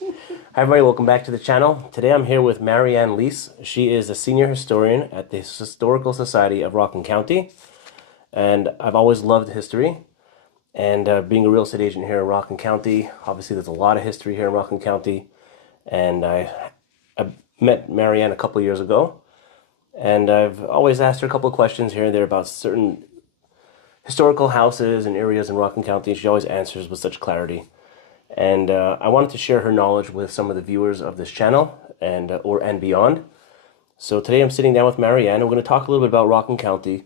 Hi everybody, welcome back to the channel. Today I'm here with Marianne Leese. She is a senior historian at the Historical Society of Rockland County. And I've always loved history. And being a real estate agent here in Rockland County, obviously there's a lot of history here in Rockland County. And I met Marianne a couple of years ago. And I've always asked her a couple of questions here and there about certain historical houses and areas in Rockland County. She always answers with such clarity. And I wanted to share her knowledge with some of the viewers of this channel and beyond. So today I'm sitting down with Marianne, and we're going to talk a little bit about Rockland County,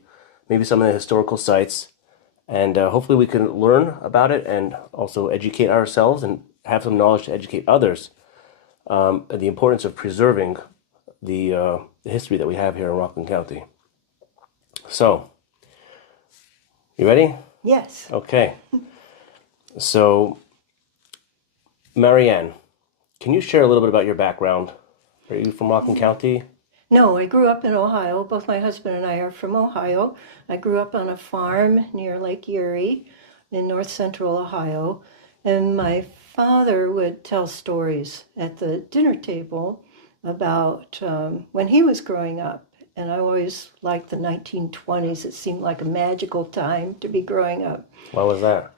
maybe some of the historical sites, and hopefully we can learn about it and also educate ourselves and have some knowledge to educate others. The importance of preserving the history that we have here in Rockland County. So, you ready? Yes. Okay. So, Marianne, can you share a little bit about your background? Are you from Rockland County? No, I grew up in Ohio. Both my husband and I are from Ohio. I grew up on a farm near Lake Erie in north central Ohio. And my father would tell stories at the dinner table about when he was growing up. And I always liked the 1920s. It seemed like a magical time to be growing up. Why was that?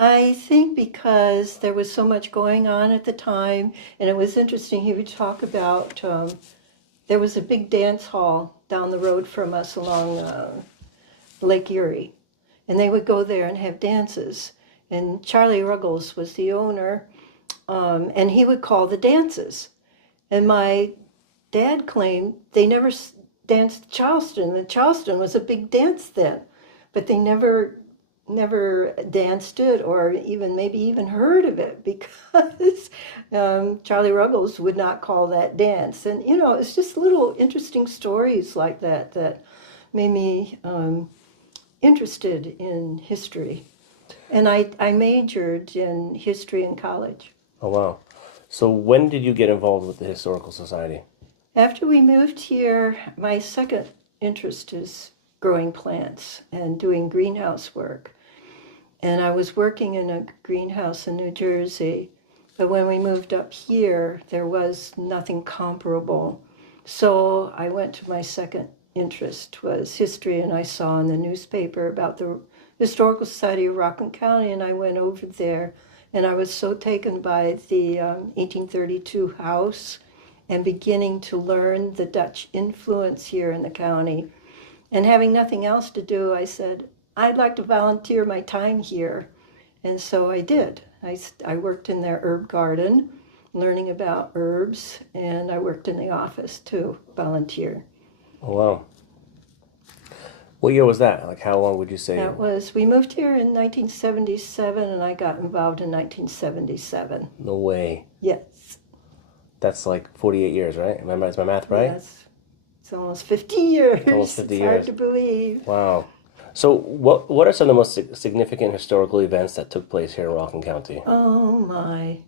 I think because there was so much going on at the time, and it was interesting. He would talk about there was a big dance hall down the road from us along Lake Erie, and they would go there and have dances. And Charlie Ruggles was the owner, and he would call the dances. And my dad claimed they never danced Charleston. The Charleston was a big dance then, but they never danced it or maybe even heard of it because Charlie Ruggles would not call that dance. And, it's just little interesting stories like that that made me interested in history. And I majored in history in college. Oh, wow. So when did you get involved with the Historical Society? After we moved here, my second interest is growing plants and doing greenhouse work. And I was working in a greenhouse in New Jersey, but when we moved up here, there was nothing comparable. So I went to my second interest was history, and I saw in the newspaper about the Historical Society of Rockland County, and I went over there, and I was so taken by the 1832 house and beginning to learn the Dutch influence here in the county. And having nothing else to do, I said, I'd like to volunteer my time here. And so I did. I worked in their herb garden, learning about herbs, and I worked in the office too, volunteer. Oh, wow. What year was that? Like, how long would you say? We moved here in 1977, and I got involved in 1977. No way. Yes. That's like 48 years, right? Is my math right? Yes. It's almost 50 years. It's almost 50 it's years. Hard to believe. Wow. So what are some of the most significant historical events that took place here in Rockland County? Oh my.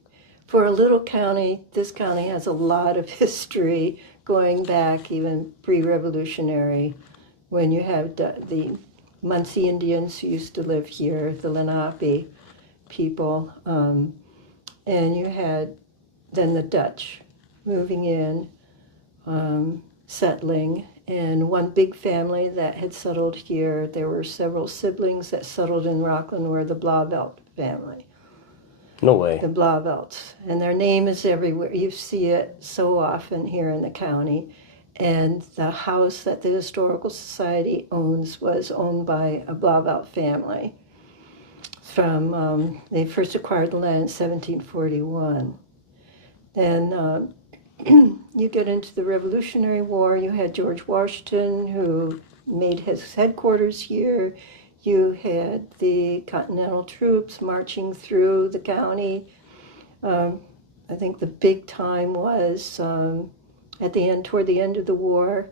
For a little county, this county has a lot of history going back even pre-revolutionary, when you have the Munsee Indians who used to live here, the Lenape people, and you had then the Dutch moving in, settling, and one big family that had settled here. There were several siblings that settled in Rockland were the Blauvelt family. No way. The Blauvelts. And their name is everywhere. You see it so often here in the county. And the house that the Historical Society owns was owned by a Blauvelt family. They first acquired the land in 1741. Then you get into the Revolutionary War. You had George Washington, who made his headquarters here. You had the Continental troops marching through the county. I think the big time was toward the end of the war,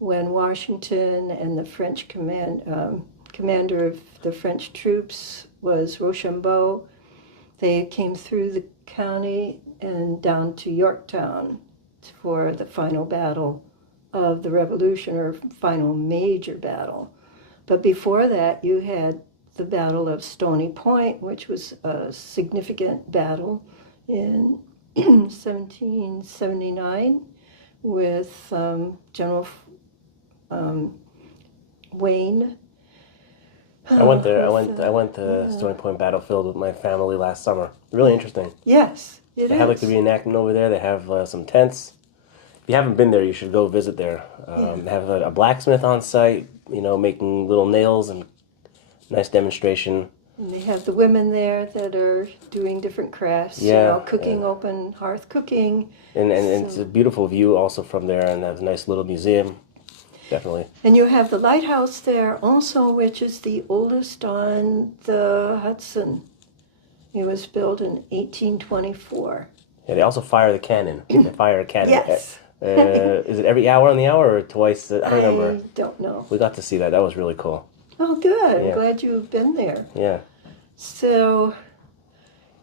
when Washington and the French commander of the French troops was Rochambeau. They came through the county and down to Yorktown for the final battle of the Revolution, or final major battle. But before that, you had the Battle of Stony Point, which was a significant battle in 1779 with General Wayne. I went there. with, I went to Stony Point battlefield with my family last summer. Really interesting. Yes, it They is. have like the reenactment over there. They have some tents. If you haven't been there, you should go visit there. They have a blacksmith on site, making little nails and nice demonstration. And they have the women there that are doing different crafts, Yeah, cooking, yeah. open hearth cooking. And it's a beautiful view also from there, and there's a nice little museum. Definitely. And you have the lighthouse there also, which is the oldest on the Hudson. It was built in 1824. Yeah, they also fire the cannon. They fire a cannon. Yes. Is it every hour on the hour or twice? I don't remember. I don't know. We got to see that. That was really cool. Oh, good. Yeah. I'm glad you've been there. Yeah. So,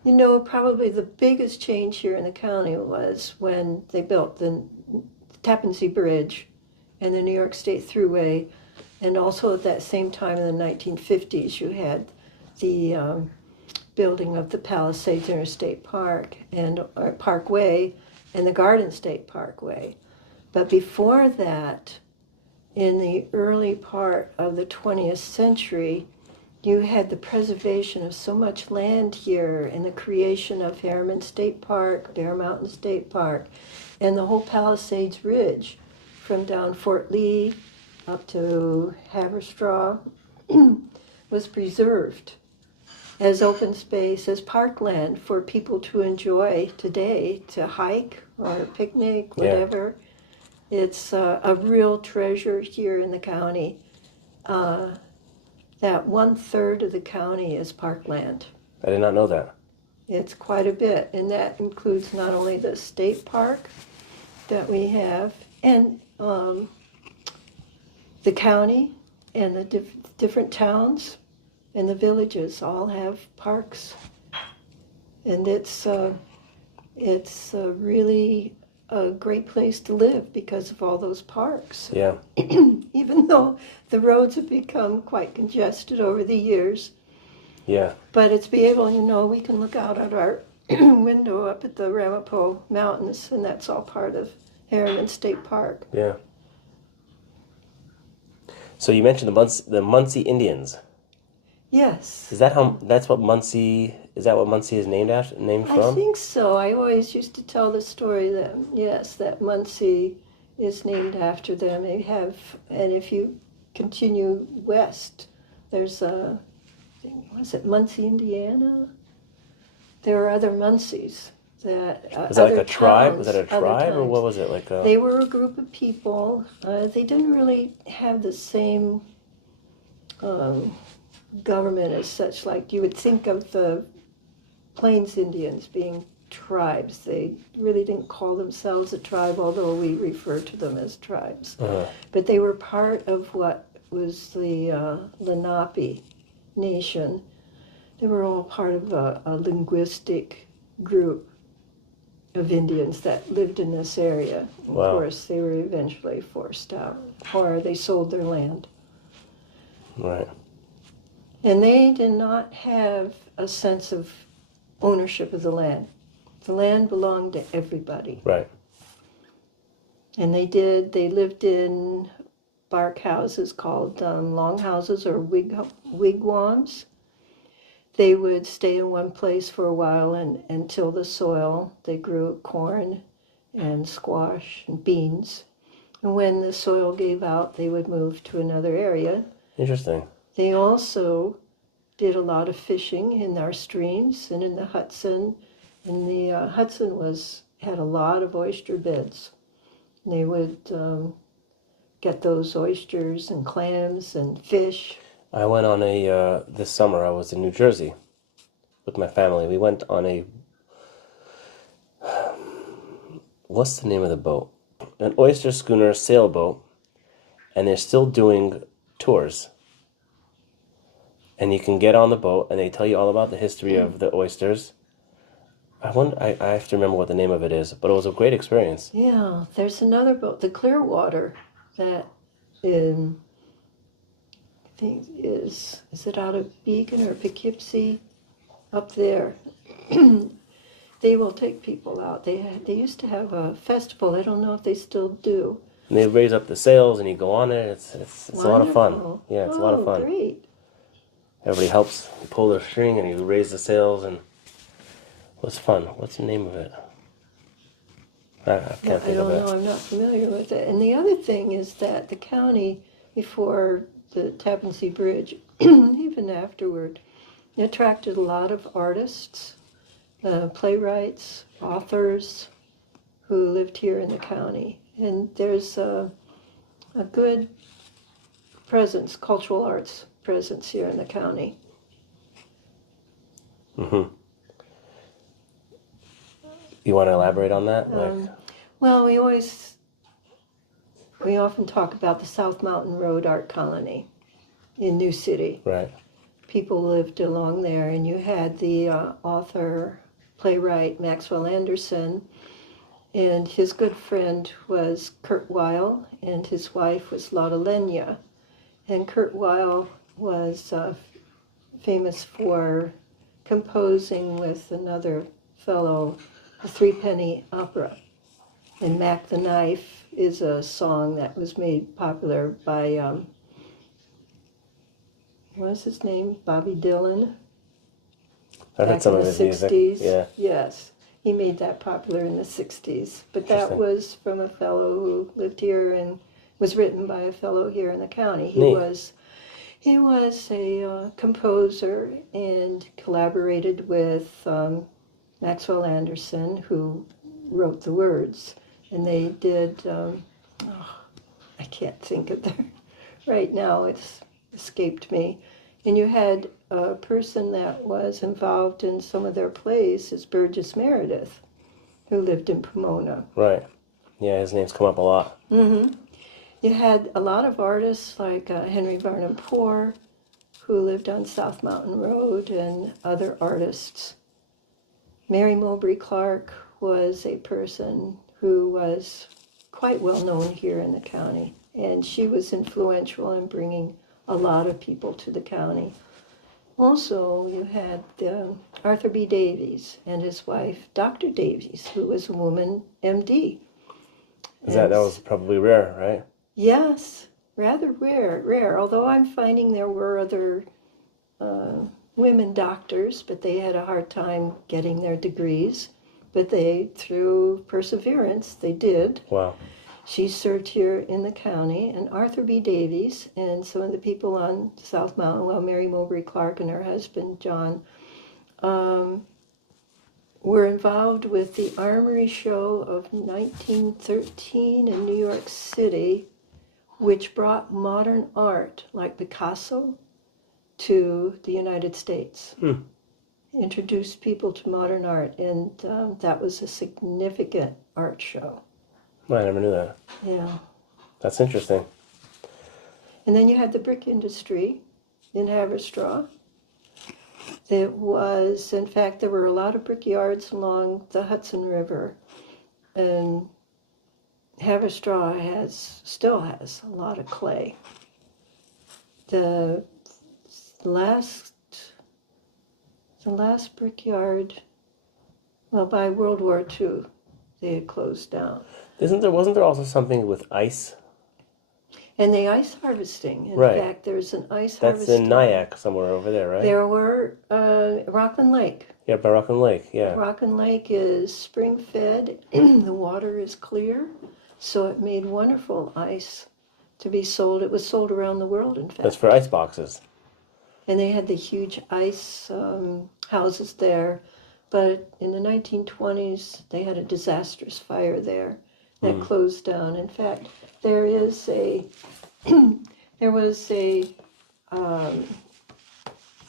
probably the biggest change here in the county was when they built the Tappan Zee Bridge and the New York State Thruway. And also at that same time in the 1950s, you had the building of the Palisades Interstate Park or Parkway and the Garden State Parkway. But before that, in the early part of the 20th century, you had the preservation of so much land here and the creation of Harriman State Park, Bear Mountain State Park, and the whole Palisades Ridge from down Fort Lee up to Haverstraw was preserved as open space, as parkland for people to enjoy today, to hike or picnic, whatever. Yeah. It's a real treasure here in the county. That 1/3 of the county is parkland. I did not know that. It's quite a bit, and that includes not only the state park that we have, and the county and the different towns and the villages all have parks, and it's really a great place to live because of all those parks. Yeah. Even though the roads have become quite congested over the years. Yeah. But it's be able, we can look out at our window up at the Ramapo Mountains, and that's all part of Harriman State Park. Yeah. So you mentioned the Munsee Indians. Yes. Is that what Munsee is named from? I think so. I always used to tell the story that, yes, that Munsee is named after them. They have, and if you continue west, there's was it Munsee, Indiana? There are other Munsees. Was that like a tribe? Was that a tribe, or what was it like? They were a group of people. They didn't really have the same government as such. Like you would think of the Plains Indians being tribes. They really didn't call themselves a tribe, although we refer to them as tribes. Uh-huh. But they were part of what was the Lenape Nation. They were all part of a linguistic group of Indians that lived in this area. Wow. Of course, they were eventually forced out, or they sold their land. Right. And they did not have a sense of ownership of the land. The land belonged to everybody. Right. And they lived in bark houses called longhouses or wigwams. They would stay in one place for a while and till the soil. They grew corn and squash and beans. And when the soil gave out, they would move to another area. Interesting. They also did a lot of fishing in our streams and in the Hudson. And the Hudson had a lot of oyster beds. They would get those oysters and clams and fish. I went on this summer, I was in New Jersey with my family. We went on what's the name of the boat? An oyster schooner sailboat, and they're still doing tours. And you can get on the boat, and they tell you all about the history of the oysters. I have to remember what the name of it is, but it was a great experience. Yeah, there's another boat, the Clearwater, that I think is it out of Beacon or Poughkeepsie? Up there. they will take people out. They used to have a festival. I don't know if they still do. And they raise up the sails, and you go on it. It's a lot of fun. Wonderful. Yeah, it's a lot of fun. Great. Everybody helps pull their string, and you raise the sails, and it's fun. What's the name of it? I can't think I of don't it. know. I'm not familiar with it. And the other thing is that the county, before the Tappan Zee Bridge, even afterward, attracted a lot of artists, playwrights, authors who lived here in the county. And there's a good presence, cultural arts presence here in the county. Mm-hmm. You want to elaborate on that? Well, we often talk about the South Mountain Road Art Colony in New City. Right. People lived along there, and you had the author, playwright Maxwell Anderson, and his good friend was Kurt Weill, and his wife was Lotta Lenya. And Kurt Weill was famous for composing with another fellow the Threepenny Opera. And Mac the Knife is a song that was made popular by, what was his name? Bobby Dylan. I heard some of his music. 60s. Yeah. Yes, he made that popular in the 60s. But that was from a fellow who lived here and was written by a fellow here in the county. He was a composer and collaborated with Maxwell Anderson, who wrote the words. And they did, I can't think of their, right now it's escaped me. And you had a person that was involved in some of their plays, is Burgess Meredith, who lived in Pomona. Right. Yeah, his name's come up a lot. Mm-hmm. You had a lot of artists like Henry Varnum Poor, who lived on South Mountain Road, and other artists. Mary Mowbray Clark was a person who was quite well known here in the county, and she was influential in bringing a lot of people to the county. Also, you had Arthur B. Davies and his wife, Dr. Davies, who was a woman MD. That was probably rare, right? Yes, rather rare. Although I'm finding there were other women doctors, but they had a hard time getting their degrees. But they, through perseverance, they did. Wow. She served here in the county, and Arthur B. Davies and some of the people on South Mountain, well, Mary Mowbray Clark and her husband, John, were involved with the Armory Show of 1913 in New York City, which brought modern art, like Picasso, to the United States. Introduced people to modern art, and that was a significant art show. I never knew that. Yeah. That's interesting. And then you had the brick industry in Haverstraw. It was, in fact, there were a lot of brick yards along the Hudson River, and Haverstraw still has a lot of clay. The last brickyard, well, by World War II, they had closed down. Wasn't there also something with ice? And the ice harvesting. In Right. fact, there's an ice That's harvesting. in Nyack somewhere over there, right? There were Rockland Lake. Yeah, by Rockland Lake, yeah. Rockland Lake is spring-fed. The water is clear, so it made wonderful ice to be sold. It was sold around the world, in fact. That's for ice boxes. And they had the huge ice houses there. But in the 1920s, they had a disastrous fire there that closed down. In fact, there was a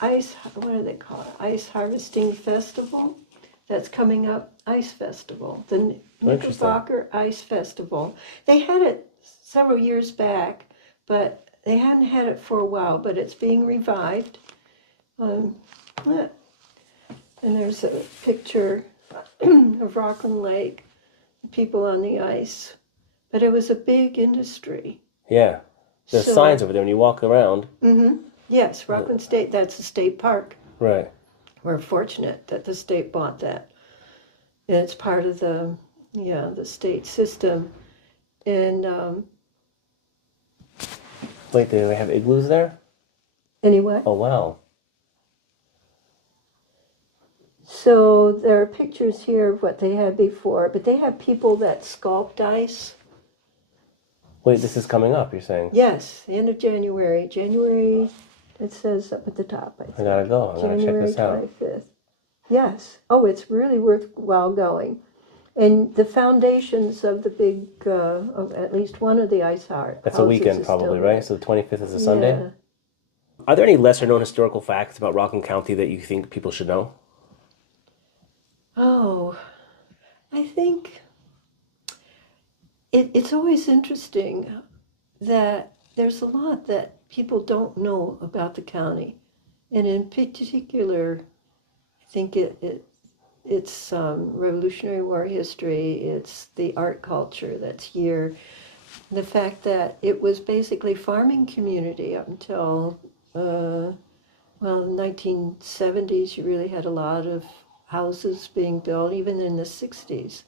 ice, what do they call it? Ice harvesting festival that's coming up. Ice Festival, the Knickerbocker Ice Festival. They had it several years back, but they hadn't had it for a while. But it's being revived. And there's a picture of Rockland Lake, people on the ice. But it was a big industry. Yeah. There's signs over there when you walk around. Mm-hmm. Yes, Rockland State, that's a state park. Right. We're fortunate that the state bought that. And it's part of the state system. And Wait, do they have igloos there? anyway, Oh, wow. so there are pictures here of what they had before, but they have people that sculpt ice. Wait, this is coming up, you're saying? Yes, the end of January. January, it says up at the top, I think. I gotta go. I gotta check January this out. 25th. Yes. Oh, it's really worthwhile going. And the foundations of the big, of at least one of the ice houses. That's a weekend, is still probably, there. right? So the 25th is a Sunday? Yeah. Are there any lesser known historical facts about Rockland County that you think people should know? Oh, I think it's always interesting that there's a lot that people don't know about the county. And in particular, I think it's Revolutionary War history, it's the art culture that's here. The fact that it was basically farming community up until, well, 1970s, you really had a lot of houses being built, even in the 60s.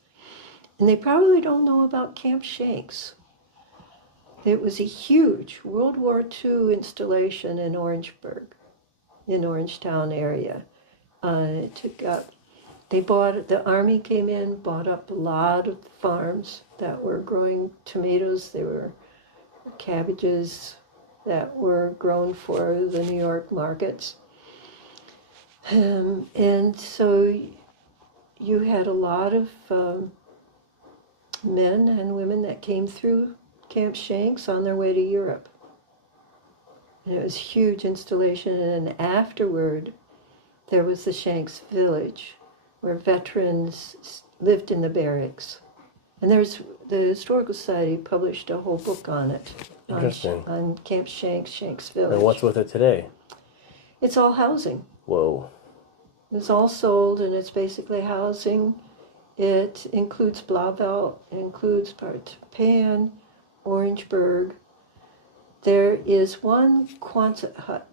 And they probably don't know about Camp Shanks. It was a huge World War II installation in Orangeburg, in Orangetown area. It took up, the army came in, bought up a lot of farms that were growing tomatoes. There were cabbages that were grown for the New York markets. And so you had a lot of men and women that came through Camp Shanks on their way to Europe. And it was a huge installation. And afterward, there was the Shanks Village, where veterans lived in the barracks. And the Historical Society published a whole book on it. Interesting. On Camp Shanks, Shanks Village. And what's with it today? It's all housing. Whoa. It's all sold, and it's basically housing. It includes Blauvelt, it includes part of Pan, Orangeburg. There is one Quonset hut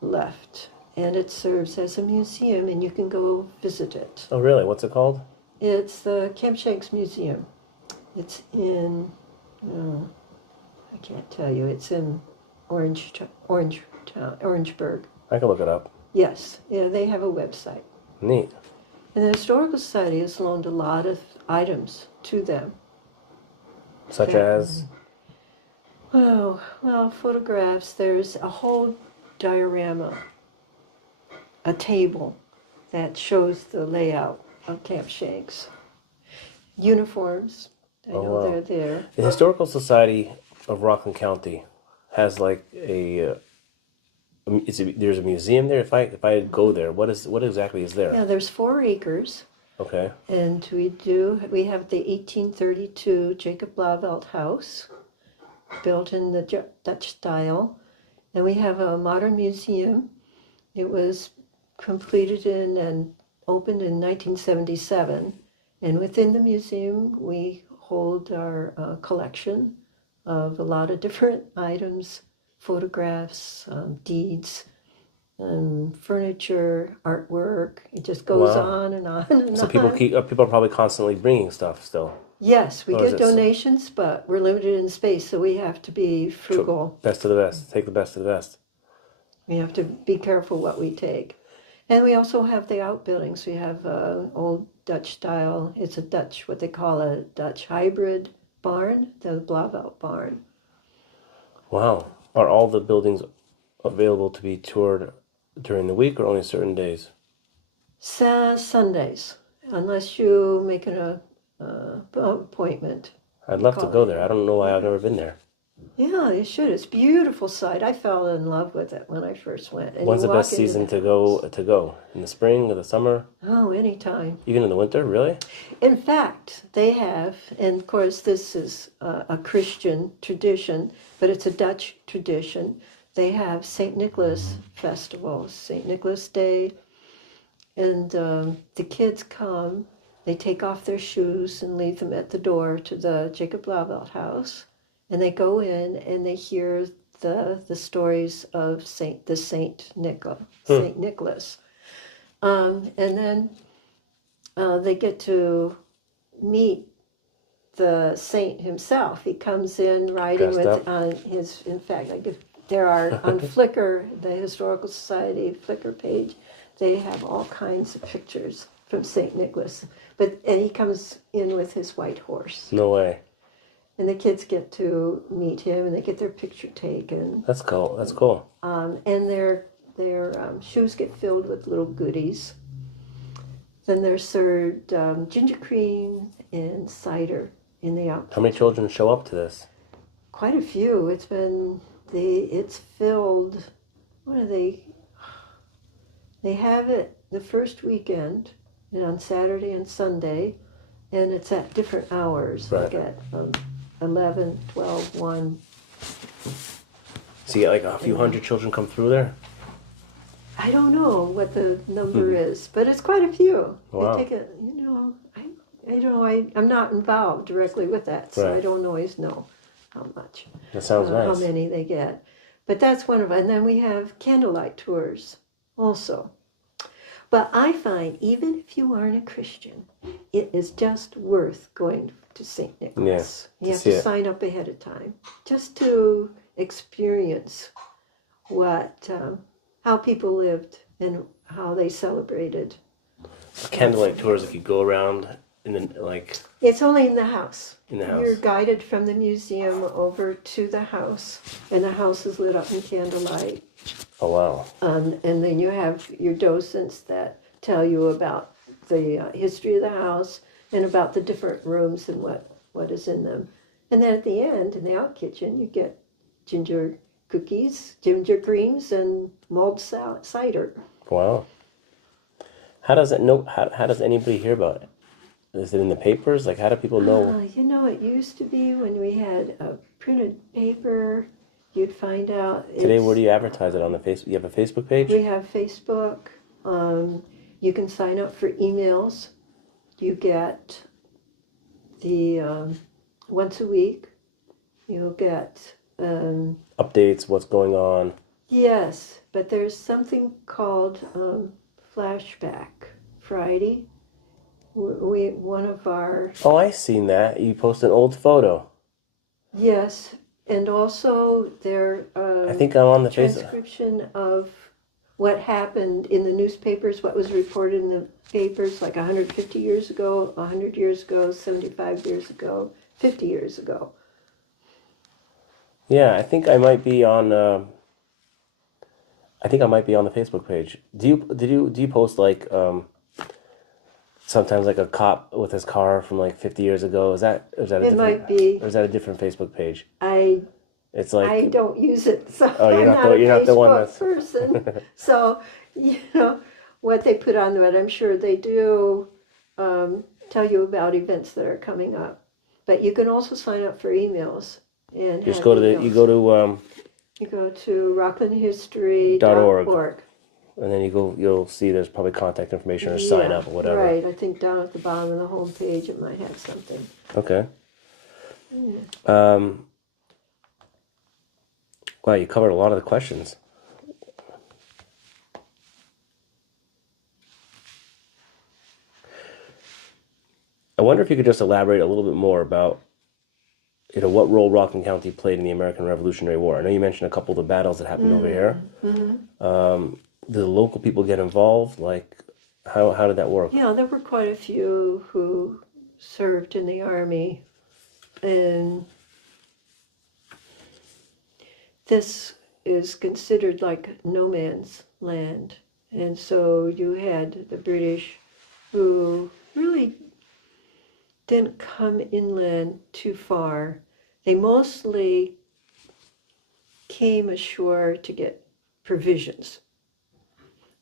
left, and it serves as a museum, and you can go visit it. Oh, really? What's it called? It's the Camp Shanks Museum. It's in, I can't tell you, it's in Orangeburg. I can look it up. Yes, yeah, they have a website. Neat. And the Historical Society has loaned a lot of items to them. Such as? Oh, well, photographs. There's a whole diorama, a table that shows the layout of Camp Shanks. Uniforms. I know wow. they're there. The Historical Society of Rockland County has like there's a museum there. If I go there, what exactly is there? Yeah, there's 4 acres. Okay. And we have the 1832 Jacob Blauvelt house, built in the Dutch style. And we have a modern museum. It was completed and opened in 1977. And within the museum, we hold our collection of a lot of different items, photographs, deeds, furniture, artwork. It just goes on and on and So on. people are probably constantly bringing stuff still. Yes, we Or is get it donations, but we're limited in space, so we have to be frugal. Best of the best. Take the best of the best. We have to be careful what we take. And we also have the outbuildings. We have old Dutch style. It's a Dutch, what they call a Dutch hybrid barn, the Blauvelt barn. Wow. Are all the buildings available to be toured during the week or only certain days? Sundays, unless you make an appointment. I'd love to go there. I don't know why I've never been there. Yeah, you should. It's a beautiful site. I fell in love with it when I first went. And When's the best season to go? In the spring or the summer? Oh, anytime. Even in the winter, really? In fact, they have, and of course this is a Christian tradition, but it's a Dutch tradition. They have St. Nicholas festivals, St. Nicholas Day, and the kids come, they take off their shoes and leave them at the door to the Jacob Blauvelt house, and they go in and they hear the stories of Saint Nicholas. And then they get to meet the saint himself. He comes in riding Dressed with up. his, in fact, like if there are on Flickr, the Historical Society Flickr page, they have all kinds of pictures from St. Nicholas. And he comes in with his white horse. No way. And the kids get to meet him and they get their picture taken. That's cool. That's cool. And their shoes get filled with little goodies. Then they're served ginger cream and cider in the out. How many children show up to this? Quite a few. It's filled. What are they? They have it the first weekend, and on Saturday and Sunday, and it's at different hours, Right. like at 11, 12, 1. So you get like a few hundred children come through there? I don't know what the number is, but it's quite a few. Wow. They take it, I'm not involved directly with that, so Right. I don't always know how much. That sounds nice. How many they get. But that's one of them. And then we have candlelight tours also. But I find even if you aren't a Christian, it is just worth going to St. Nicholas. Yeah, You have to sign up ahead of time just to experience how people lived and how they celebrated. Candlelight tours, if you go around in the It's only in the house. In the house. You're guided from the museum over to the house, and the house is lit up in candlelight. Oh wow. And then you have your docents that tell you about the history of the house and about the different rooms and what is in them. And then at the end, in the out kitchen, you get ginger cookies, ginger creams, and mulled cider. Wow. How does how does anybody hear about it? Is it in the papers? Like, how do people know? It used to be when we had a printed paper, you'd find out. Today, where do you advertise it on the Facebook? You have a Facebook page? We have Facebook. You can sign up for emails. You get the once a week. You'll get Updates, what's going on. yes, but there's something called Flashback Friday. One of our Oh, I seen that. You post an old photo. yes, and also their I think I'm on the Facebook. transcription of what happened in the newspapers, what was reported in the papers like 150 years ago, 100 years ago, 75 years ago, 50 years ago. Yeah, I think I might be on. I think I might be on the Facebook page. Do you post like sometimes like a cop with his car from like 50 years ago? Is that a It different, might be. or is that a different Facebook page? It's I like don't use it, so Oh, you're I'm not not a you're not the one Facebook that's person. So, what they put on it, I'm sure they do tell you about events that are coming up. But you can also sign up for emails and just have go to emails. you go to rocklandhistory.org. and then you'll see there's probably contact information or sign up or whatever. Right, I think down at the bottom of the home page it might have something. Okay. Wow, you covered a lot of the questions. I wonder if you could just elaborate a little bit more about, what role Rockland County played in the American Revolutionary War. I know you mentioned a couple of the battles that happened over here. Mm-hmm. Did the local people get involved? Like, how did that work? Yeah, there were quite a few who served in the army, and this is considered like no man's land. And so you had the British who really didn't come inland too far. They mostly came ashore to get provisions.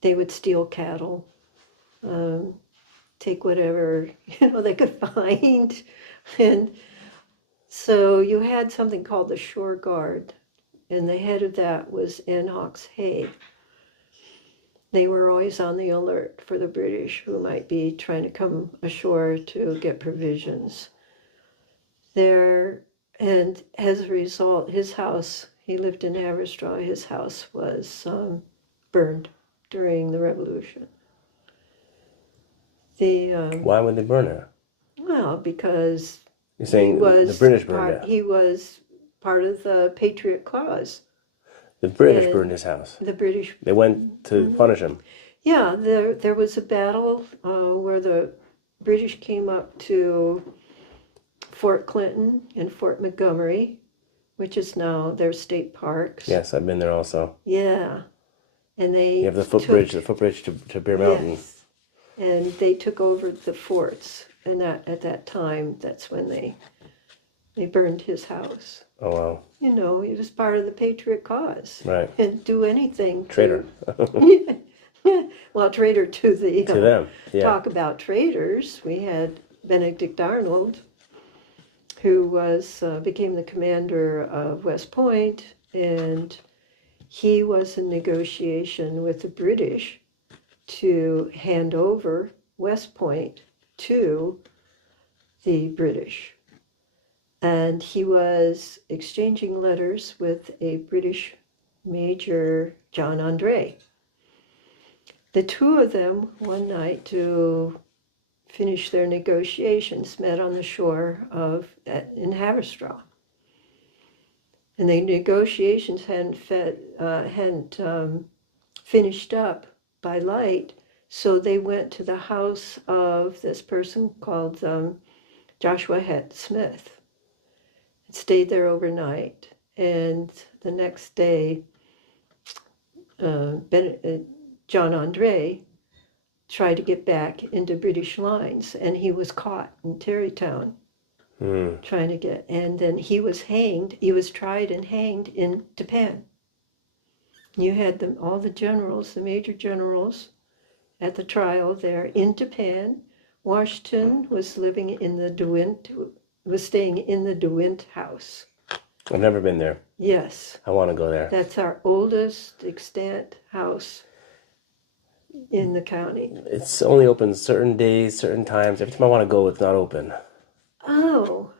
They would steal cattle, take whatever they could find, and so you had something called the shore guard, and the head of that was N. Hawks Hay. They were always on the alert for the British who might be trying to come ashore to get provisions. And as a result, his house, he lived in Haverstraw, his house was burned during the Revolution. The Why would they burn it? well, because You're saying the British burned it. he was part of the Patriot Clause. The British And burned his house. the British. They went to punish him. Yeah, there was a battle where the British came up to Fort Clinton and Fort Montgomery, which is now their state parks. Yes, I've been there also. Yeah, and they You have the footbridge to Bear Mountain. Yes, and they took over the forts, and at that time, that's when they burned his house. Oh, wow. You know, he was part of the Patriot Cause. Right. And do anything. Traitor. Well, traitor to the... To them, yeah. Talk about traitors. We had Benedict Arnold, who became the commander of West Point, and he was in negotiation with the British to hand over West Point to the British. And he was exchanging letters with a British Major John André. The two of them, one night to finish their negotiations, met on the shore in Haverstraw. And the negotiations hadn't finished up by light, so they went to the house of this person called Joshua Head Smith. Stayed there overnight, and the next day, John André tried to get back into British lines, and he was caught in Tarrytown trying to get, and then he was hanged. He was tried and hanged in Japan. You had all the generals, the major generals, at the trial there in Japan. Washington was staying in the DeWint House. I've never been there. Yes. I want to go there. That's our oldest extant house in the county. It's only open certain days, certain times. Every time I want to go, it's not open. Oh,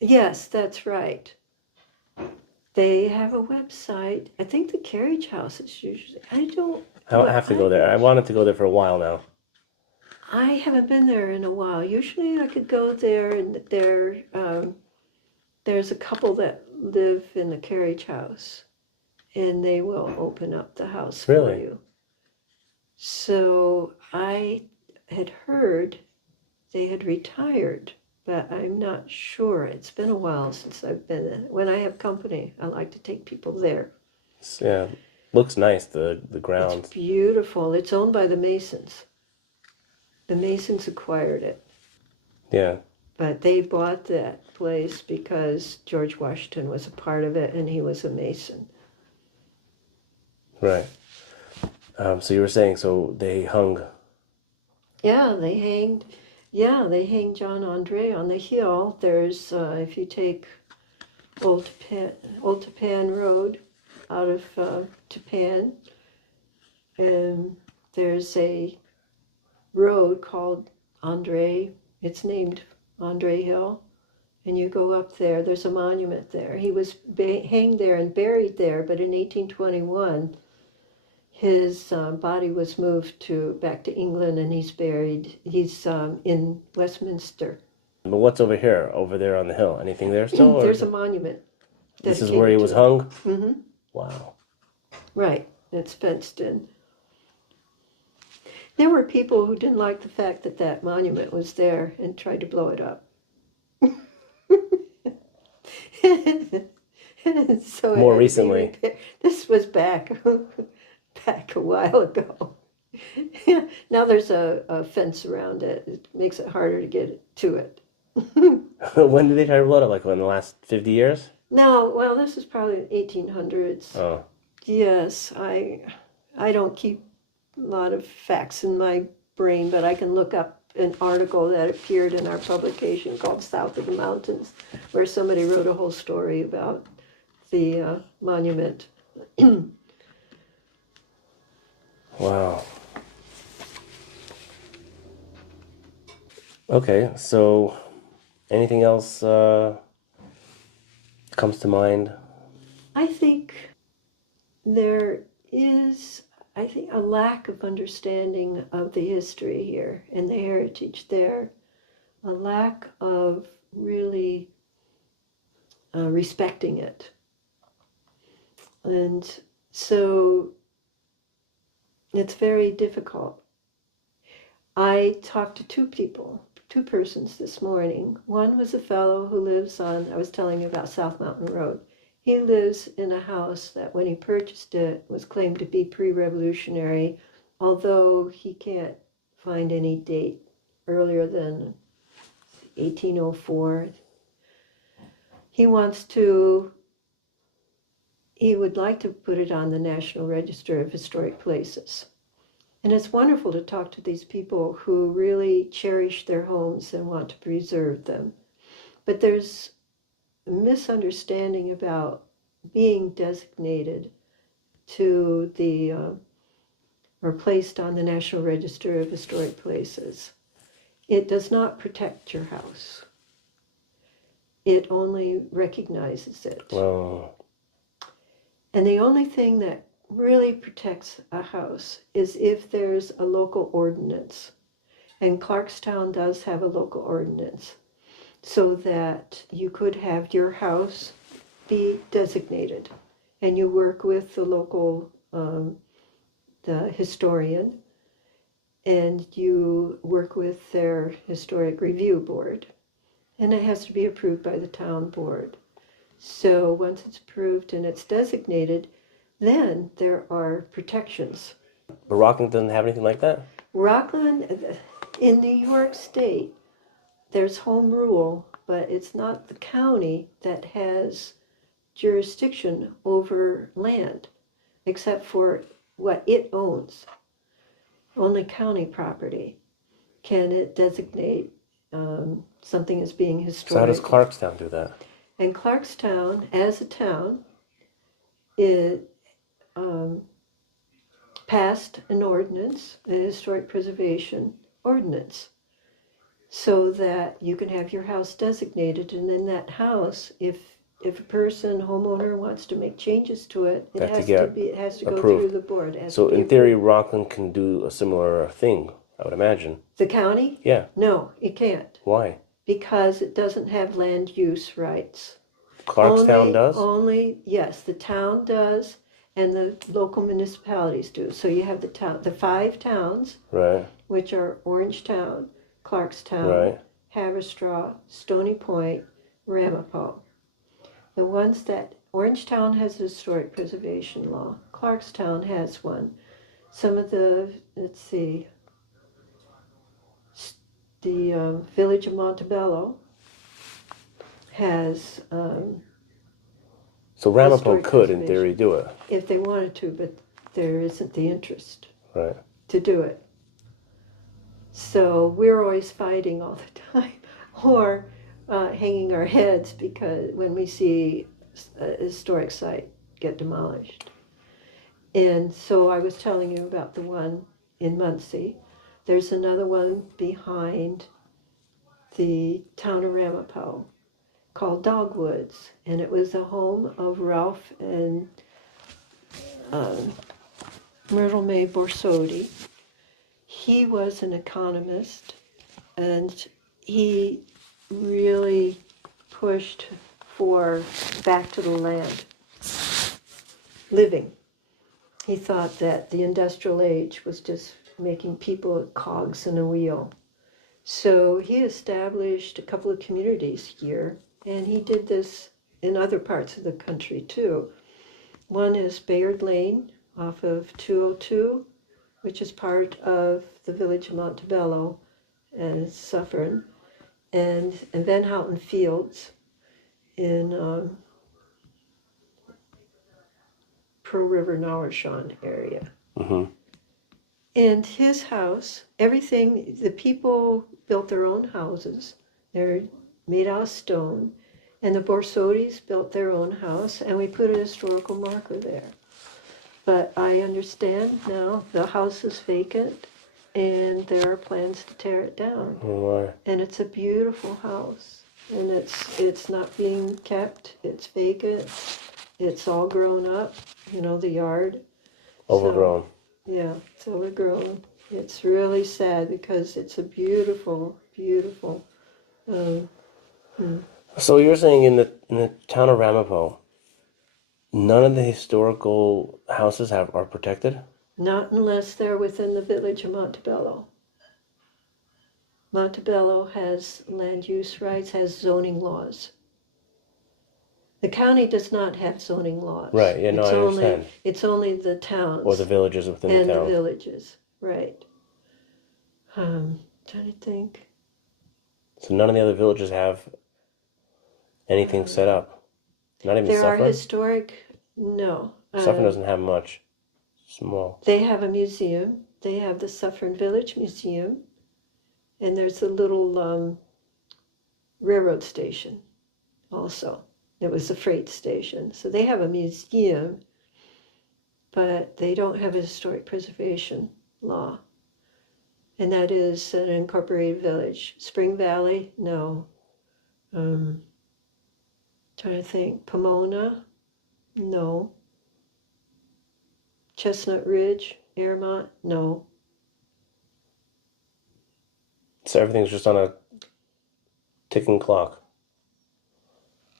yes, that's right. They have a website. I think the carriage house is usually, I don't have to go there. I wanted to go there for a while now. I haven't been there in a while. Usually I could go there, and there's a couple that live in the carriage house, and they will open up the house for you. So I had heard they had retired, but I'm not sure. It's been a while since I've been there. When I have company, I like to take people there. Yeah, looks nice, the grounds. It's beautiful. It's owned by the Masons. The Masons acquired it. Yeah. But they bought that place because George Washington was a part of it, and he was a Mason. Right. So you were saying, so they hung... Yeah, they hanged John André on the hill. There's, if you take Old Tapan Road out of Tapan, and there's a road called André. It's named André Hill, and you go up there. There's a monument there. He was hanged there and buried there, but in 1821, his body was moved back to England, and he's buried. He's in Westminster. But what's over here, over there on the hill? Anything there still? There's a monument. This is where he was hung? Mm-hmm. Wow. Right. It's fenced in. There were people who didn't like the fact that that monument was there and tried to blow it up. So more recently. This was back a while ago. Now there's a fence around it. It makes it harder to get to it. When did they try to blow it up? Like in the last 50 years? No, well, this is probably 1800s. Oh. Yes, I don't keep a lot of facts in my brain, but I can look up an article that appeared in our publication called South of the Mountains, where somebody wrote a whole story about the monument. Wow. Okay, so anything else comes to mind? I think there is I think, a lack of understanding of the history here and the heritage there, a lack of really respecting it. And so it's very difficult. I talked to two persons this morning. One was a fellow who lives on, I was telling you about South Mountain Road. He lives in a house that when he purchased it was claimed to be pre-revolutionary, although he can't find any date earlier than 1804. He would like to put it on the National Register of Historic Places. And it's wonderful to talk to these people who really cherish their homes and want to preserve them. But there's a misunderstanding about being designated to the, or placed on the National Register of Historic Places. It does not protect your house. It only recognizes it. Well, and the only thing that really protects a house is if there's a local ordinance. And Clarkstown does have a local ordinance, so that you could have your house be designated. And you work with the local, the historian, and you work with their historic review board. And it has to be approved by the town board. So once it's approved and it's designated, then there are protections. but Rockland doesn't have anything like that? Rockland, in New York State, there's home rule, but it's not the county that has jurisdiction over land, except for what it owns. Only county property can it designate something as being historic. So how does Clarkstown do that? And Clarkstown, as a town, it passed an ordinance, a historic preservation ordinance, so that you can have your house designated. And in that house, if a person, homeowner, wants to make changes to it, it has to go through the board. So in theory, Rockland can do a similar thing, I would imagine. The county? Yeah. No, it can't. Why? Because it doesn't have land use rights. Clarkstown does? Yes, the town does, and the local municipalities do. So you have the 5 towns, Right. which are Orangetown, Clarkstown, Right. Haverstraw, Stony Point, Ramapo. The ones that Orangetown has a historic preservation law. Clarkstown has one. Some of the, the village of Montebello has So Ramapo historic could, in preservation. theory, do it. If they wanted to, but there isn't the interest Right. to do it. So we're always fighting all the time, or hanging our heads because when we see a historic site get demolished. And so I was telling you about the one in Munsee. There's another one behind the town of Ramapo called Dogwoods, and it was a home of Ralph and Myrtle May Borsodi. He was an economist, and he really pushed for back to the land living. He thought that the industrial age was just making people cogs in a wheel. So he established a couple of communities here, and he did this in other parts of the country too. One is Bayard Lane off of 202, which is part of the village of Montebello and Suffern, and Van Houten Fields in Pearl River, Nawashon area. Mm-hmm. And his house, everything, the people built their own houses. They're made out of stone. And the Borsodis built their own house, and we put a historical marker there. But I understand now the house is vacant, and there are plans to tear it down. Why? And it's a beautiful house, and it's not being kept. It's vacant. It's all grown up, the yard. Overgrown. Yeah, it's overgrown. It's really sad because it's a beautiful, beautiful. Um, So you're saying in the town of Ramapo, none of the historical houses are protected? Not unless they're within the village of Montebello. Montebello has land use rights, has zoning laws. The county does not have zoning laws. Right, yeah, no, I understand. It's only the towns. Or the villages within and the town. the villages, right. Trying to think. So none of the other villages have anything set up? Not even There are Suffern? historic, no. Suffern doesn't have much. Small. They have a museum. They have the Suffern Village Museum. And there's a little railroad station also. It was a freight station. So they have a museum, but they don't have a historic preservation law. And that is an incorporated village. Spring Valley, no. Trying to think. Pomona, no. Chestnut Ridge, Airmont, no. So everything's just on a ticking clock.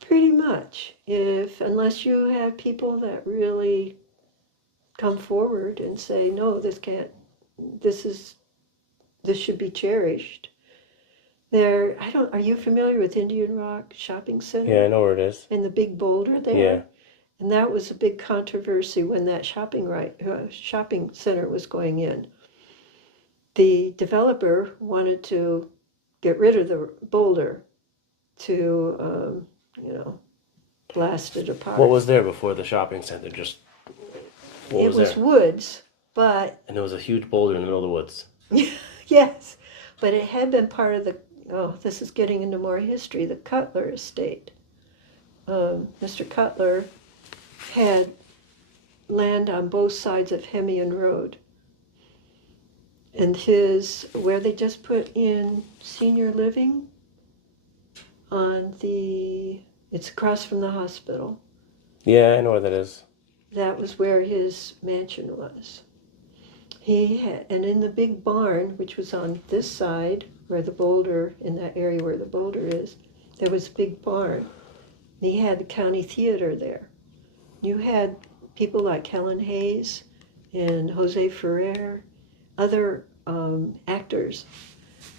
Pretty much. Unless you have people that really come forward and say, no, this should be cherished. Are you familiar with Indian Rock Shopping Center? Yeah, I know where it is. And the big boulder there? Yeah. And that was a big controversy when that shopping center was going in. The developer wanted to get rid of the boulder to, blast it apart. What was there before the shopping center? It was woods, but... And there was a huge boulder in the middle of the woods. Yes, but it had been part of this is getting into more history, the Cutler estate. Mr. Cutler had land on both sides of Hemian Road. And where they just put in senior living it's across from the hospital. Yeah, I know where that is. That was where his mansion was. And in the big barn, which was on this side, in that area where the boulder is, there was a big barn. And he had the county theater there. You had people like Helen Hayes and Jose Ferrer, other actors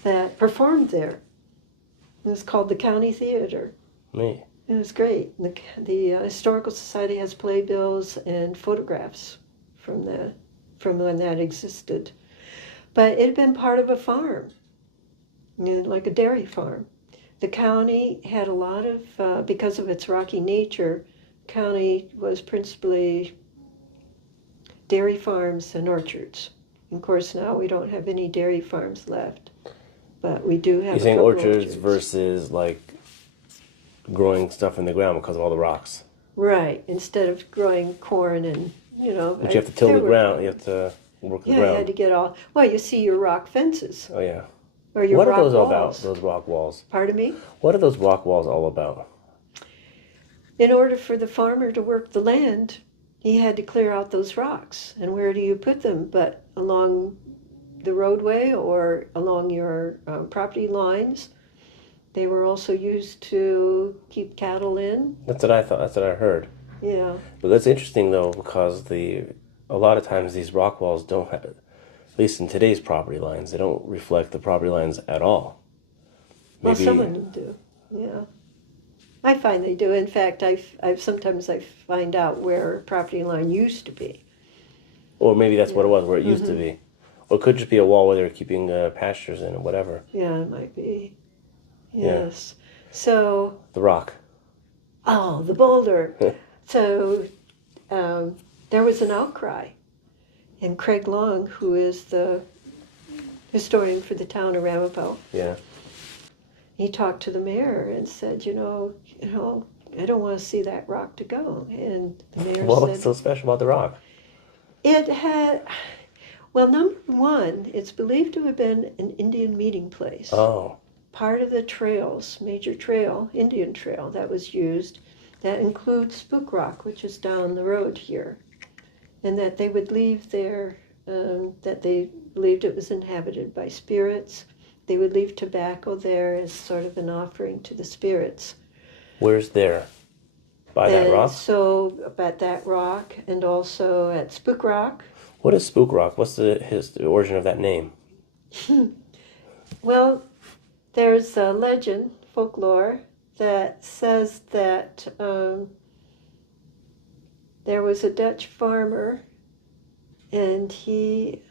that performed there. It was called the County Theater. Me. It was great. The Historical Society has playbills and photographs from when that existed. But it had been part of a farm, like a dairy farm. The county had a lot of, because of its rocky nature, county was principally dairy farms and orchards. Of course, now we don't have any dairy farms left, but we do have. You're saying orchards versus like growing stuff in the ground because of all the rocks. Right. Instead of growing corn and But you have to till the ground. You have to work the ground. Yeah, you had to get all. Well, you see your rock fences. Oh yeah. Or your what rock are those walls. all about? Those rock walls. Pardon me? What are those rock walls all about? In order for the farmer to work the land, he had to clear out those rocks. And where do you put them but along the roadway or along your property lines? They were also used to keep cattle in. That's what I thought. That's what I heard. Yeah. But that's interesting though, because a lot of times these rock walls don't have, at least in today's property lines, they don't reflect the property lines at all. Well, some of them do. Yeah. I find they do. In fact, sometimes I find out where a property line used to be. Or maybe that's what it was, where it used to be. Or it could just be a wall where they were keeping pastures in or whatever. Yeah, it might be. Yes. Yeah. So. The rock. Oh, the boulder. So there was an outcry. And Craig Long, who is the historian for the town of Ramapo, he talked to the mayor and said, I don't want to see that rock to go. And the mayor What said, was so special about the rock? It had, well, number one, it's believed to have been an Indian meeting place. Oh. Part of the trails, major trail, Indian trail that was used, that includes Spook Rock, which is down the road here, and that they would leave their that they believed it was inhabited by spirits. They would leave tobacco there as sort of an offering to the spirits. Where's there? By that rock? So, at that rock, and also at Spook Rock. What is Spook Rock? What's the origin of that name? Well, there's a legend, folklore, that says that there was a Dutch farmer, and he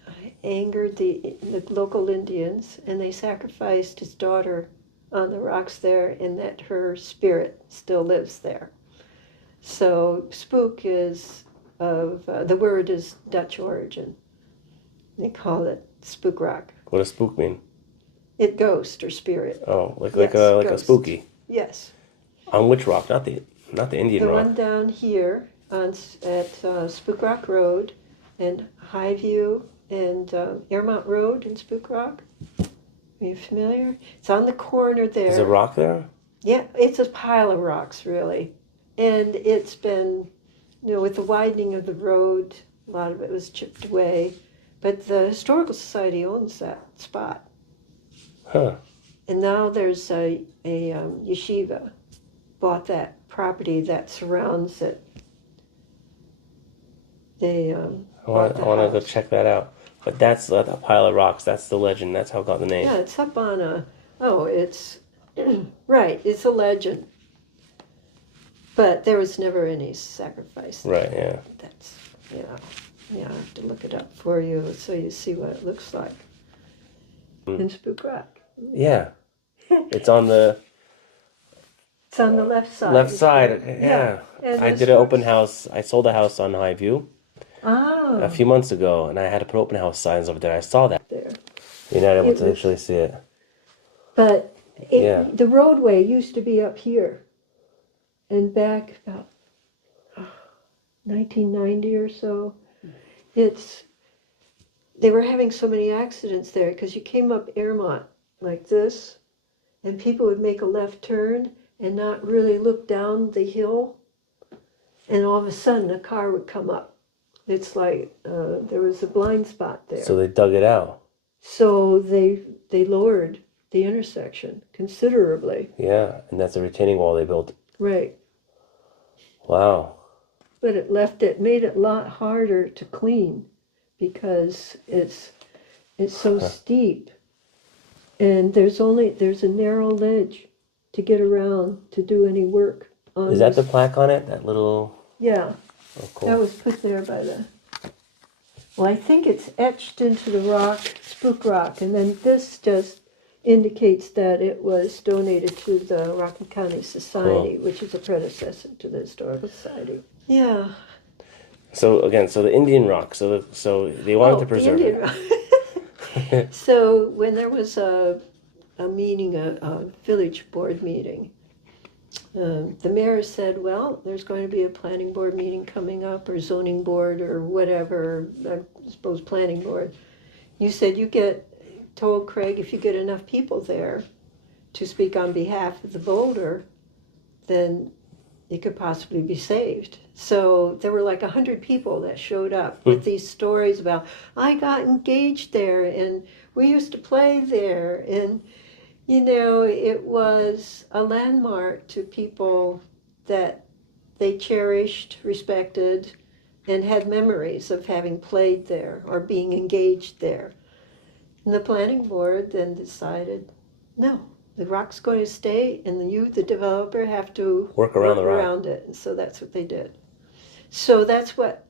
angered the local Indians, and they sacrificed his daughter on the rocks there, and that her spirit still lives there. So spook is of, the word is Dutch origin. They call it Spook Rock. What does spook mean? It ghost or spirit. Oh, like Yes, a spooky. Yes. On which rock? Not the Indian The rock. one down here at Spook Rock Road and Highview and Airmont Road in Spook Rock. Are you familiar? It's on the corner there. Is a rock there? Yeah, it's a pile of rocks, really. And it's been, with the widening of the road, a lot of it was chipped away. But the Historical Society owns that spot. Huh. And now there's a yeshiva bought that property that surrounds it. They I want to go check that out. But that's a pile of rocks. That's the legend. That's how it got the name. Yeah, it's up on it's, right, it's a legend. But there was never any sacrifice. Right, yeah. That's, I have to look it up for you so you see what it looks like in Spook Rock. Yeah. It's on the It's on the left side. left side. Yeah. And I did an open house. I sold a house on Highview a Oh, few months ago, and I had to put open house signs over there. I saw that. there. You're not able It to was- actually see it. But Yeah. the roadway used to be up here. And back about 1990 or so, they were having so many accidents there because you came up Airmont like this, and people would make a left turn and not really look down the hill, and all of a sudden a car would come up. It's like there was a blind spot there. So they dug it out. So they lowered the intersection considerably. Yeah, and that's a retaining wall they built. Right. Wow. But it made it a lot harder to clean because it's so steep. And there's a narrow ledge to get around to do any work on Is that the this. plaque on it? That little... Yeah, Oh, cool. that was put there by well, I think it's etched into the rock, Spook Rock, and then this just indicates that it was donated to the Rockland County Society, which is a predecessor to the Historical Society. Yeah. So again, the Indian rock. So they wanted to preserve the it. Indian rock. So when there was a meeting, a village board meeting, the mayor said, well, there's going to be a planning board meeting coming up, or zoning board, or whatever, I suppose planning board. You said told Craig, if you get enough people there to speak on behalf of the boulder, then it could possibly be saved. So there were like 100 people that showed up with these stories about, I got engaged there, and we used to play there, and it was a landmark to people that they cherished, respected, and had memories of having played there or being engaged there. And the planning board then decided, no, the rock's going to stay, and the developer, have to Work around the rock. around it. And so that's what they did. So that's what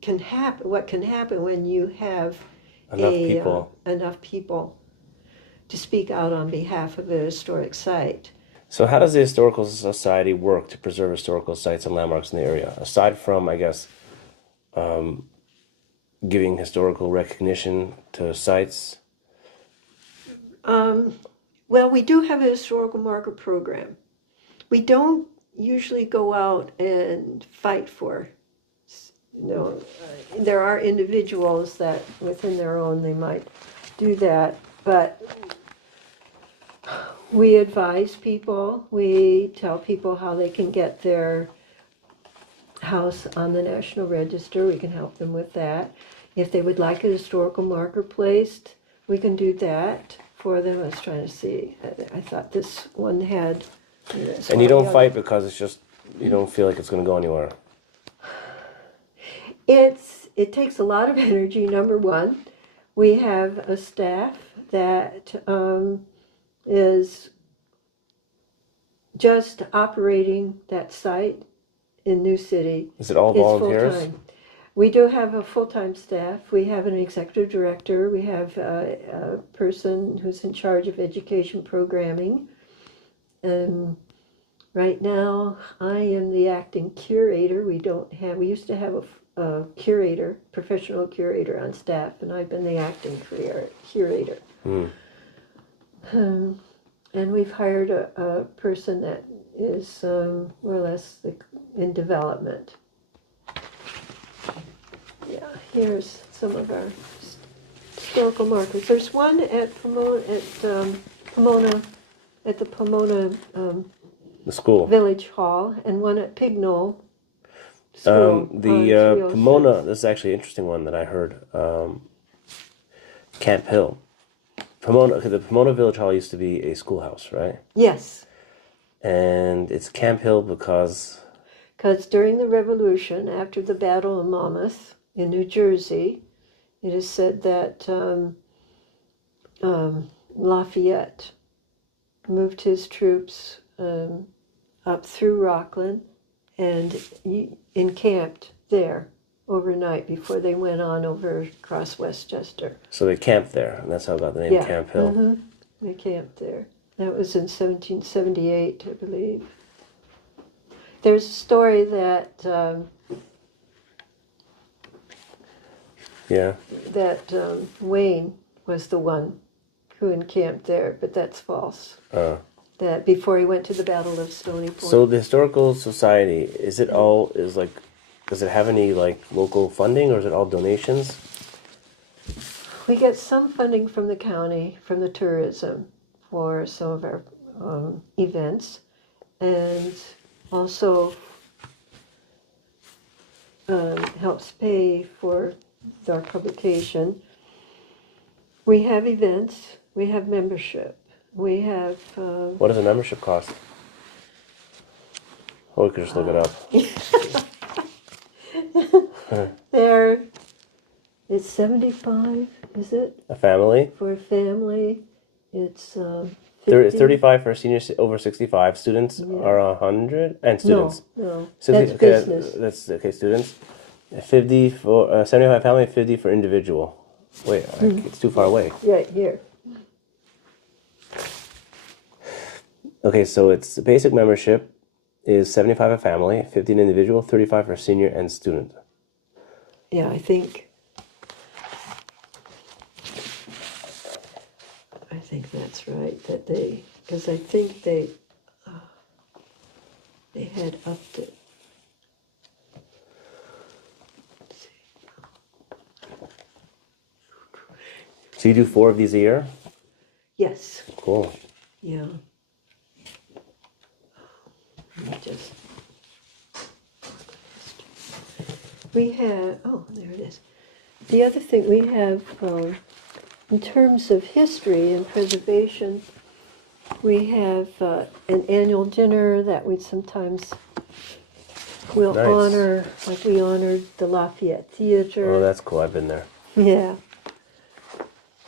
can happen when you have enough people to speak out on behalf of a historic site. So how does the Historical Society work to preserve historical sites and landmarks in the area? Aside from, I guess, giving historical recognition to sites? Well, we do have a historical marker program. We don't usually go out and fight for, there are individuals that within their own they might do that, but we advise people, we tell people how they can get their house on the National Register. We can help them with that. if they would like a historical marker placed, we can do that for them. I was trying to see. I thought this one had. And you don't fight because it's just, you don't feel like it's going to go anywhere. It takes a lot of energy, number one. We have a staff that is just operating that site in New City. Is it all volunteers? Full-time. We do have a full-time staff. We have an executive director. We have a person who's in charge of education programming. Right now, I am the acting curator. We used to have a curator, professional curator on staff, and I've been the acting curator. And we've hired a person that is more or less in development. Yeah, here's some of our historical markers. There's one at Pomona, at the Pomona the school Village Hall, and one at Pignol School. The Pomona, this is actually an interesting one that I heard. Camp Hill. The Pomona Village Hall used to be a schoolhouse, right? Yes. And it's Camp Hill because during the Revolution, after the Battle of Monmouth in New Jersey, it is said that Lafayette moved his troops up through Rockland and encamped there overnight before they went on over across Westchester. So they camped there, and that's how I got the name Camp Hill. Mm-hmm. They camped there. That was in 1778, I believe. There's a story that Wayne was the one who encamped there, but that's false. That before he went to the Battle of Stony Point. So the Historical Society, does it have any local funding, or is it all donations? We get some funding from the county, from the tourism, for some of our events, and also helps pay for our publication. We have events, we have membership, we have... What does a membership cost? Or we could just look it up. It's $75, is it? A family? For a family, it's 35 for seniors over 65. Students are 100, and students. No, 60, that's business. That's okay. Students, 50 for 75 family, 50 for individual. Wait, it's too far away. Right here. Okay, so it's the basic membership is 75 a family, 50 an individual, 35 for senior and student. Yeah, I think that's right. Because I think they had upped it. So you do 4 of these a year? Yes. Cool. Yeah. We have, there it is. The other thing we have, in terms of history and preservation, we have an annual dinner that we sometimes will honor, like we honored the Lafayette Theater. Oh, that's cool. I've been there. Yeah.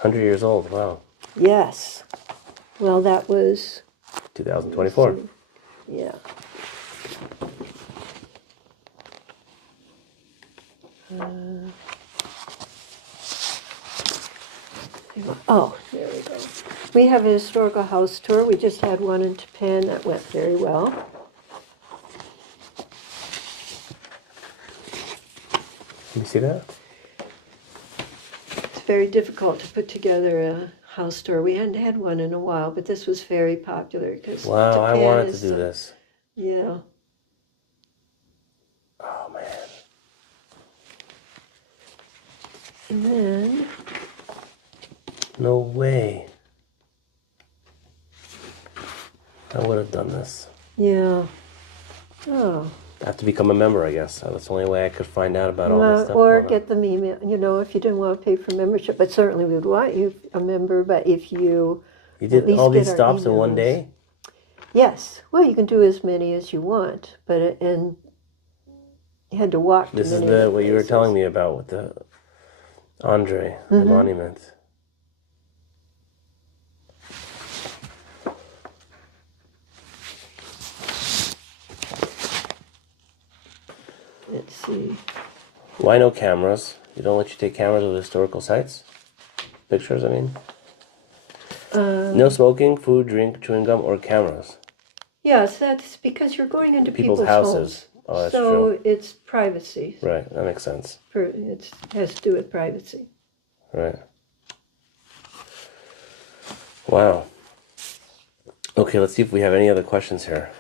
100 years old. Wow. Yes. Well, that was 2024. Yeah. There we go. We have a historical house tour. We just had one in Japan that went very well. Can you see that? It's very difficult to put together a house tour. We hadn't had one in a while, but this was very popular because wow, Japan I wanted to do this. Yeah. Oh man. And then. No way. I would have done this. Yeah. Oh. I have to become a member, I guess. That's the only way I could find out about all this stuff Or going on. get them email, if you didn't want to pay for membership, but certainly we would want you a member, but if you You at did least all get these our stops in one emails. day? Yes. Well, you can do as many as you want, and you had to walk to This is many of the what you were telling places. me about with the Andre, the monument. Let's see. Why no cameras? You don't let you take cameras of the historical sites? Pictures, I mean? No smoking, food, drink, chewing gum, or cameras. Yes, that's because you're going into People's people's houses. homes. Oh, that's so true. it's privacy. Right, that makes sense. It has to do with privacy. Right. Wow. Okay, let's see if we have any other questions here.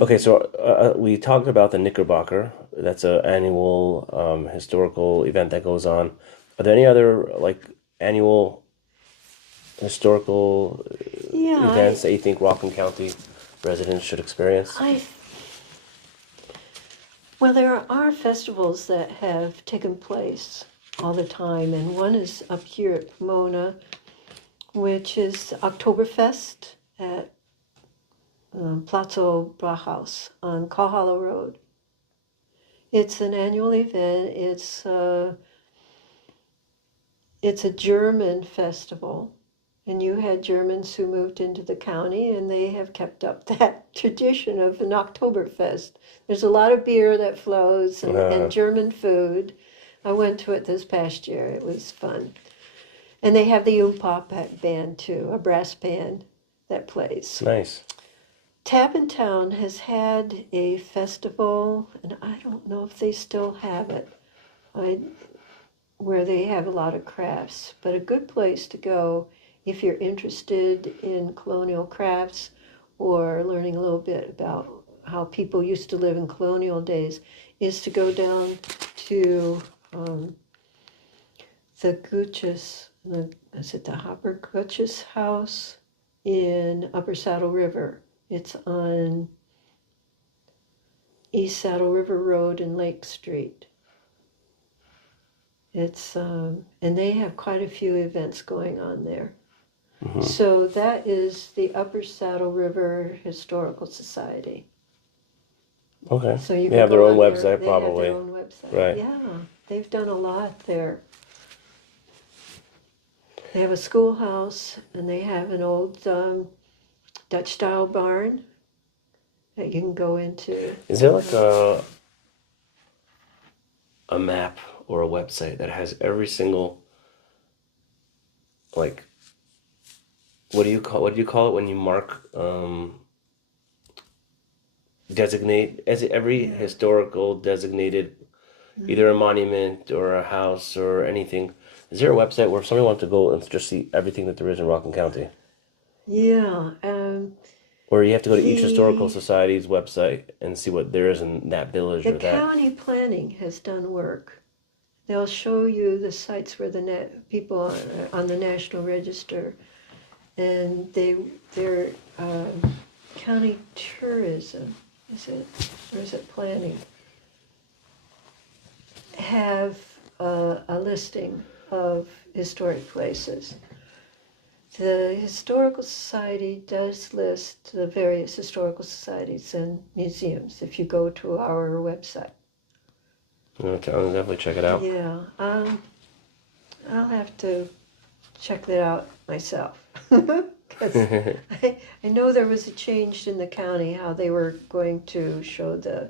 Okay, so we talked about the Knickerbocker. That's an annual historical event that goes on. Are there any other annual historical Yeah, events that you think Rockland County residents should experience? Well, there are festivals that have taken place all the time, and one is up here at Pomona, which is Oktoberfest at Plazo Brauhaus on Call Hollow Road. It's an annual event. It's a German festival, and you had Germans who moved into the county, and they have kept up that tradition of an Oktoberfest. There's a lot of beer that flows and German food. I went to it this past year. It was fun. And they have the Pop band too, a brass band that plays. Nice. Tappantown has had a festival, and I don't know if they still have it, where they have a lot of crafts, but a good place to go if you're interested in colonial crafts or learning a little bit about how people used to live in colonial days is to go down to the Gooch's, is it the Hopper Gooch's house in Upper Saddle River? It's on East Saddle River Road and Lake Street. It's and they have quite a few events going on there. Mm-hmm. So that is the Upper Saddle River Historical Society. Okay. So you they have their own website, probably. They have their own website. Right. Yeah, they've done a lot there. They have a schoolhouse, and they have an old Dutch-style barn that you can go into. Is there like a map or a website that has every single what do you call it when you mark designate every historical designated either a monument or a house or anything? Is there a website where if somebody wants to go and just see everything that there is in Rockland County? Yeah. Or you have to go to each historical society's website and see what there is in that village or that. The county planning has done work. They'll show you the sites where the people are on the National Register, and their county tourism, or is it planning, have a listing of historic places. The Historical Society does list the various historical societies and museums if you go to our website. I'll definitely check it out. Yeah, I'll have to check that out myself. Because I know there was a change in the county, how they were going to show the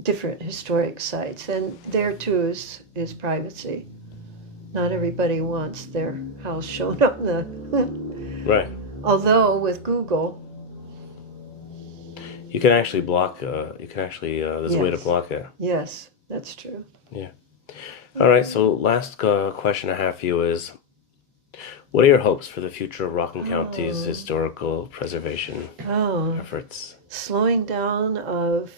different historic sites. And there too is privacy. Not everybody wants their house shown up in the... Right. Although with Google... You can actually block, there's a way to block it. Yes, that's true. Yeah. All right, so last question I have for you is, what are your hopes for the future of Rockland County's historical preservation efforts? Slowing down of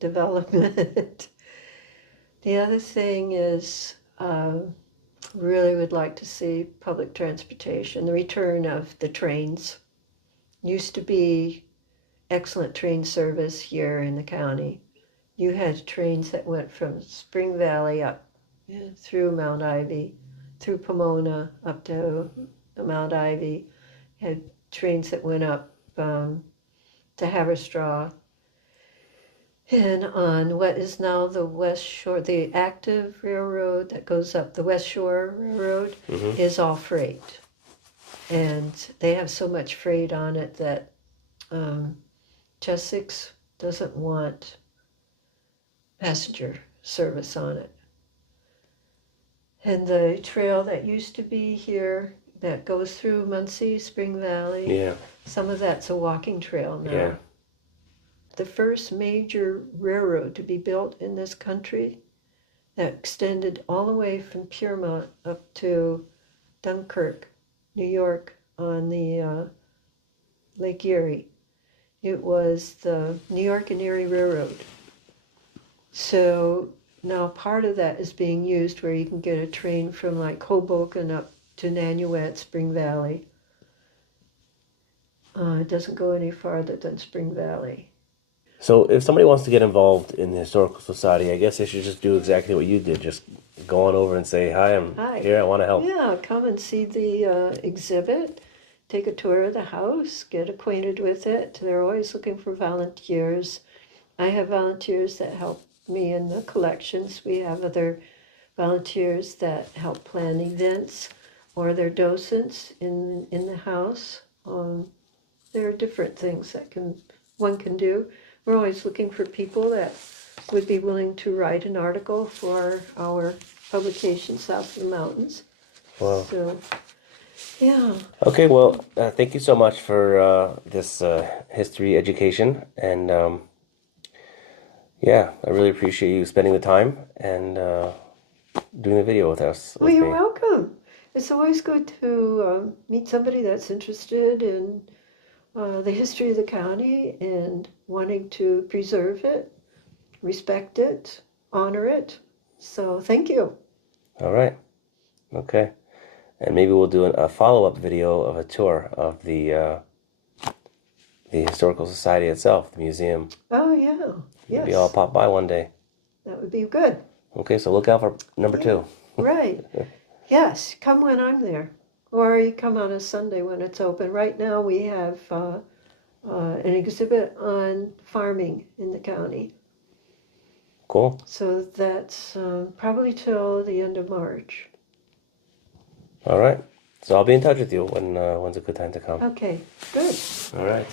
development. The other thing is, really would like to see public transportation, the return of the trains. Used to be excellent train service here in the county. You had trains that went from Spring Valley up through Mount Ivy, through Pomona up to Mount Ivy. You had trains that went up to Haverstraw, and on what is now the West Shore, the active railroad that goes up the West Shore Railroad is all freight. And they have so much freight on it that Chessex doesn't want passenger service on it. And the trail that used to be here that goes through Munsee, Spring Valley, some of that's a walking trail now. Yeah. The first major railroad to be built in this country that extended all the way from Piermont up to Dunkirk, New York, on the Lake Erie. It was the New York and Erie Railroad. So now part of that is being used where you can get a train from like Hoboken up to Nanuet, Spring Valley. It doesn't go any farther than Spring Valley. So if somebody wants to get involved in the Historical Society, I guess they should just do exactly what you did. Just go on over and say, hi, I'm here, I want to help. Yeah, come and see the exhibit, take a tour of the house, get acquainted with it. They're always looking for volunteers. I have volunteers that help me in the collections. We have other volunteers that help plan events, or they're docents in the house. There are different things that one can do. We're always looking for people that would be willing to write an article for our publication South of the Mountains. Wow. So, yeah. Okay, well, thank you so much for this history education. And yeah, I really appreciate you spending the time and doing the video with us. Well, you're welcome. It's always good to meet somebody that's interested in the history of the county and wanting to preserve it, respect it, honor it. So thank you. All right. Okay. And maybe we'll do a follow-up video of a tour of the Historical Society itself, the museum. Oh, yeah. Yes. Maybe I'll pop by one day. That would be good. Okay, so look out for number 2. Right. Yes, come when I'm there. Or you come on a Sunday when it's open. Right now we have an exhibit on farming in the county. Cool. So that's probably till the end of March. All right. So I'll be in touch with you when when's a good time to come. Okay, good. All right.